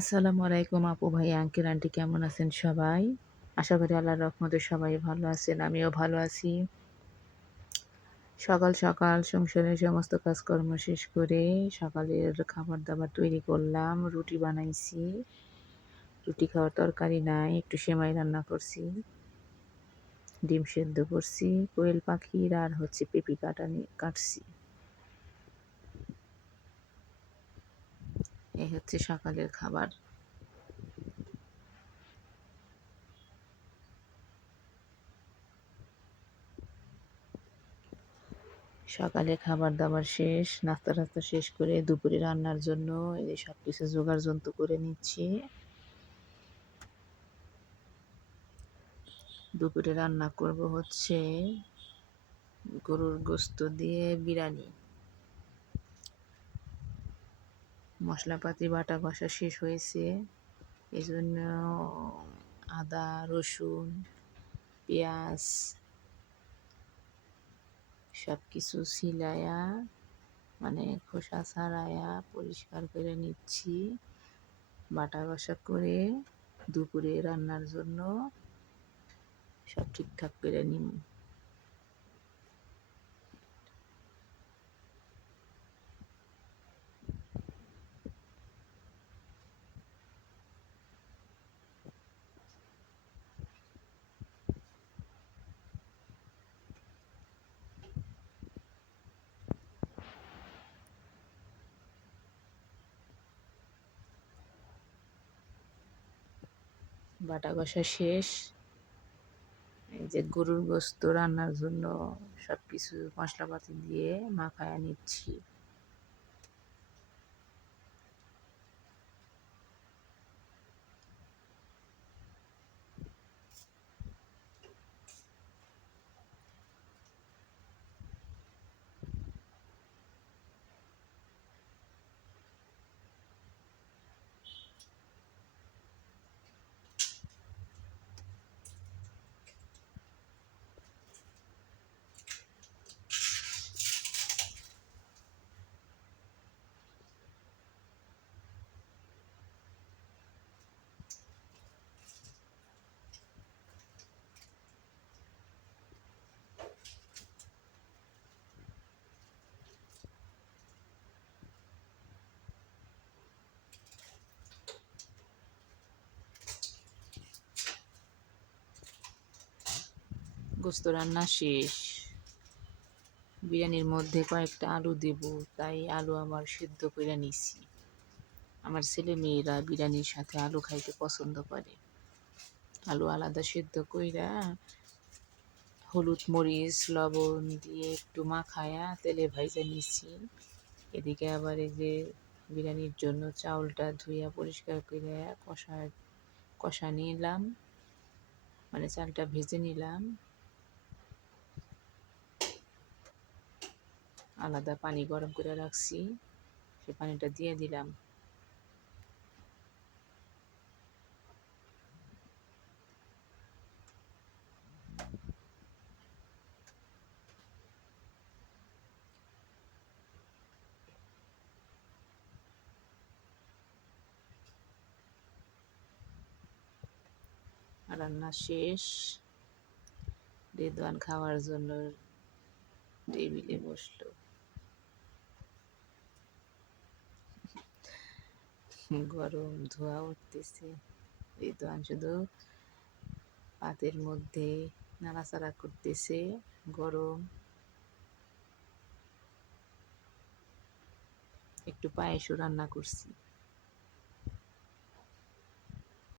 আসসালামু আলাইকুম আপু ভাই আঙ্কেল আন্টি কেমন আছেন সবাই? আশা করি আল্লাহর রহমতে সবাই ভালো আছেন, আমিও ভালো আছি। সকাল সকাল সংসারের সমস্ত কাজকর্ম শেষ করে সকালের খাবার দাবার তৈরি করলাম। রুটি বানাইছি, রুটি খাওয়ার তরকারি নাই, একটু সেমাই রান্না করছি, ডিম সেদ্ধ করছি, কোয়েল পাখির আর পেঁপি কাটছি। এই হচ্ছে সকালের খাবার। সকালে খাবার দাবার শেষ, নাস্তা টাস্তা শেষ করে দুপুরে রান্নার জন্য এই সব কিছু জোগাড় যন্ত্র করে নিচ্ছি। দুপুরে রান্না করব গরুর গোস্ত দিয়ে বিরিয়ানি। মশলাপাতি বাটা কষা শেষ হয়েছে, এই জন্য আদা রসুন পেঁয়াজ সব কিছু ছিলায়া খোসা ছাড়ায়া পরিষ্কার করে নিচ্ছি। বাটা কষা করে দুপুরে রান্নার জন্য সব ঠিকঠাক করে নিব। বাটা কষা শেষ, এই যে গরুর গোস্ত রান্নার জন্য সব কিছু মশলাপাতি দিয়ে মাখায়া নিচ্ছি। গোস্ত রান্না শেষ, বিরিয়ানির মধ্যে কয়েকটা আলু দেব, তাই আলু আমার সিদ্ধ করে নিছি। আমার ছেলে মেয়েরা বিরিয়ানির সাথে আলু খাইতে পছন্দ করে। আলু আলাদা সিদ্ধ কইরা হলুদ মরিচ লবণ দিয়ে একটু মাখায়া তেলে ভাইজা নিছি। এদিকে আবার এই যে বিরিয়ানির জন্য চাউলটা ধুইয়া পরিষ্কার করে কষা নিলাম, চালটা ভেজে নিলাম। আলাদা পানি গরম করে রাখছি, সে পানিটা দিয়ে দিলাম। রান্না শেষ, রেদওয়ান খাওয়ার জন্য টেবিলে বসলো। গরম ধোঁয়া উঠতেছে, রেদওয়ান শুধু পাতের মধ্যে নাড়াচাড়া করতেছে। গরম, একটু পায়েসও রান্না করছি।